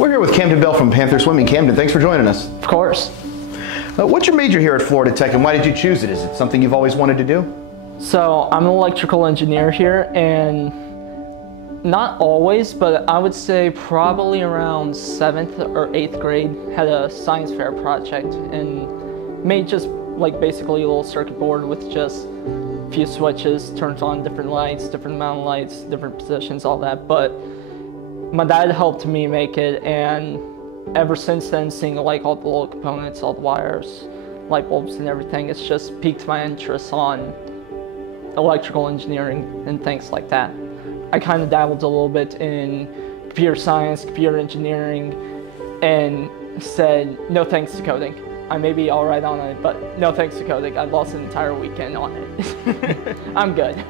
We're here with Camden Bell from Panther Swimming. Camden, thanks for joining us. Of course. What's your major here at Florida Tech and why did you choose it? Is it something you've always wanted to do? So I'm an electrical engineer here, and not always, but I would say probably around 7th or 8th grade had a science fair project and made just like basically a little circuit board with just a few switches, turns on different lights, different amount of lights, different positions, all that. But my dad helped me make it, and ever since then, seeing like all the little components, all the wires, light bulbs and everything, it's just piqued my interest on electrical engineering and things like that. I kind of dabbled a little bit in computer science, computer engineering, and said no thanks to coding. I may be all right on it, but no thanks to coding. I lost an entire weekend on it. I'm good.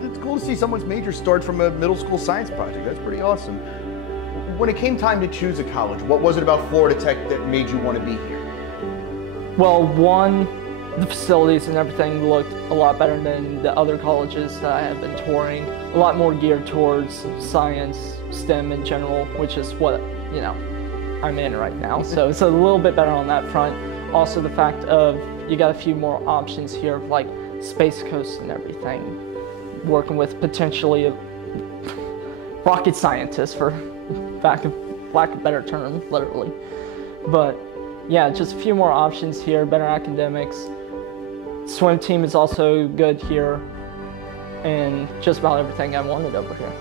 It's cool to see someone's major start from a middle school science project. That's pretty awesome. When it came time to choose a college, what was it about Florida Tech that made you want to be here? Well, one, the facilities and everything looked a lot better than the other colleges that I have been touring. A lot more geared towards science, STEM in general, which is what, you know, I'm in right now. So it's a little bit better on that front. Also the fact of you got a few more options here of like Space Coast and everything. Working with potentially a rocket scientist, for lack of a better term, literally. But yeah, just a few more options here, better academics. Swim team is also good here, and just about everything I wanted over here.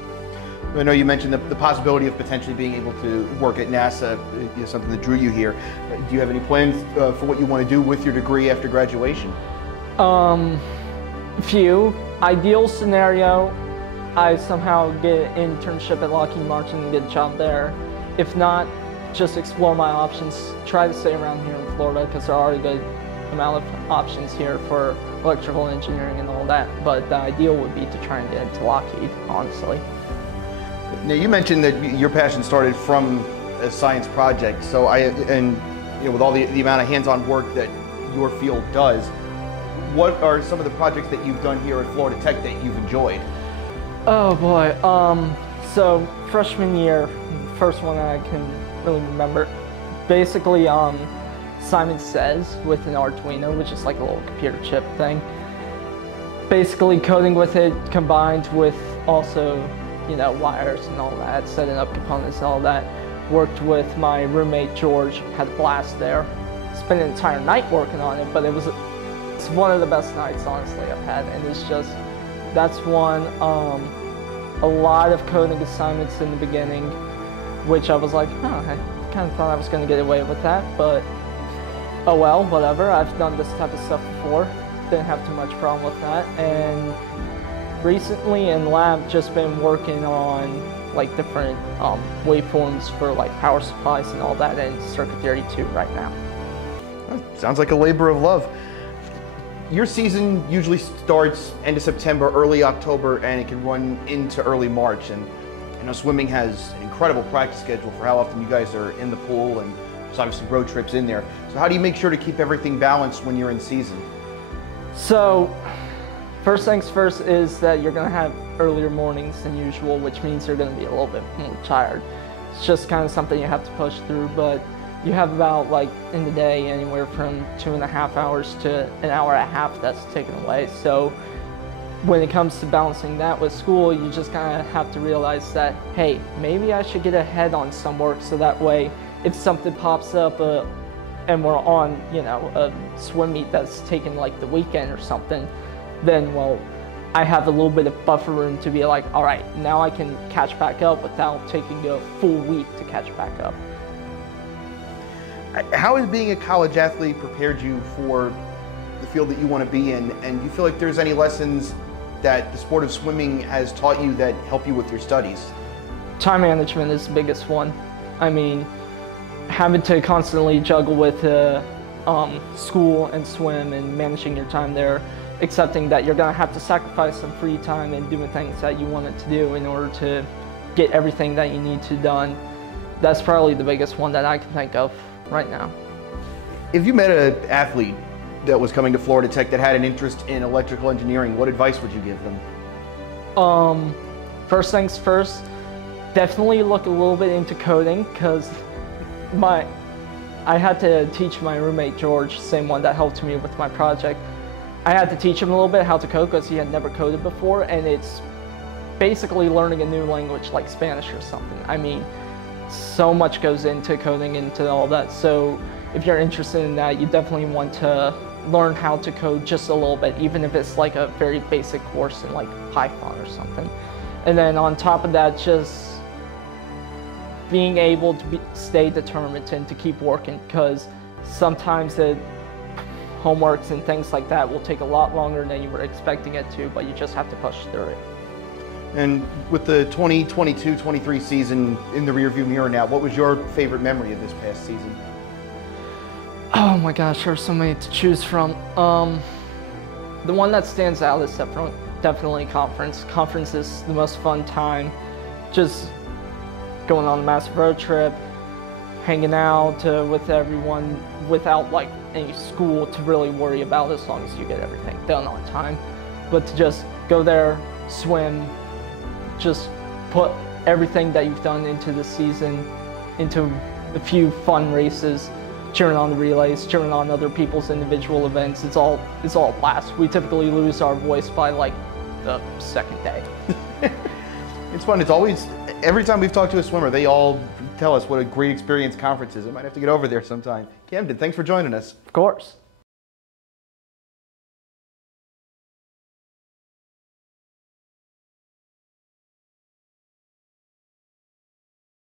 I know you mentioned the possibility of potentially being able to work at NASA, something that drew you here. Do you have any plans for what you want to do with your degree after graduation? Few. Ideal scenario, I somehow get an internship at Lockheed Martin and get a job there. If not, just explore my options. Try to stay around here in Florida because there are a good amount of options here for electrical engineering and all that. But the ideal would be to try and get into Lockheed, honestly. Now you mentioned that your passion started from a science project. So with all the amount of hands-on work that your field does, what are some of the projects that you've done here at Florida Tech that you've enjoyed? Oh boy, so freshman year, first one I can really remember. Basically, Simon Says with an Arduino, which is like a little computer chip thing. Basically coding with it combined with also, you know, wires and all that, setting up components and all that. Worked with my roommate George, had a blast there. Spent an entire night working on it, but it's one of the best nights, honestly, I've had, and it's just, that's one. A lot of coding assignments in the beginning, which I was like, I kind of thought I was going to get away with that, but oh well, whatever. I've done this type of stuff before, didn't have too much problem with that, and recently in lab, just been working on like different waveforms for like power supplies and all that, and circuit theory too right now. Sounds like a labor of love. Your season usually starts end of September, early October, and it can run into early March. And I know swimming has an incredible practice schedule for how often you guys are in the pool, and there's obviously road trips in there. So how do you make sure to keep everything balanced when you're in season? So first things first is that you're going to have earlier mornings than usual, which means you're going to be a little bit more tired. It's just kind of something you have to push through, but you have about, like, in the day, anywhere from 2.5 hours to an hour and a half that's taken away. So when it comes to balancing that with school, you just kind of have to realize that, hey, maybe I should get ahead on some work so that way if something pops up and we're on, you know, a swim meet that's taken like the weekend or something, then, well, I have a little bit of buffer room to be like, all right, now I can catch back up without taking a full week to catch back up. How has being a college athlete prepared you for the field that you want to be in? And do you feel like there's any lessons that the sport of swimming has taught you that help you with your studies? Time management is the biggest one. I mean, having to constantly juggle with school and swim and managing your time there, accepting that you're going to have to sacrifice some free time and doing things that you wanted to do in order to get everything that you need to done. That's probably the biggest one that I can think of right now. If you met an athlete that was coming to Florida Tech that had an interest in electrical engineering, what advice would you give them? First things first, definitely look a little bit into coding because I had to teach my roommate George, same one that helped me with my project. I had to teach him a little bit how to code because he had never coded before, and it's basically learning a new language like Spanish or something. I mean, so much goes into coding, into all that. So if you're interested in that, you definitely want to learn how to code just a little bit, even if it's like a very basic course in like Python or something. And then on top of that, just being able to stay determined and to keep working, because sometimes the homeworks and things like that will take a lot longer than you were expecting it to, but you just have to push through it. And with the 2022-23 season in the rearview mirror now, what was your favorite memory of this past season? Oh my gosh, there are so many to choose from. The one that stands out is definitely conference. Conference is the most fun time. Just going on a massive road trip, hanging out with everyone without like any school to really worry about, as long as you get everything done on time. But to just go there, swim, just put everything that you've done into the season into a few fun races, cheering on the relays, cheering on other people's individual events. It's all a blast. We typically lose our voice by like the second day. It's fun. It's always, every time we've talked to a swimmer, they all tell us what a great experience conference is. I might have to get over there sometime. Camden, thanks for joining us. Of course.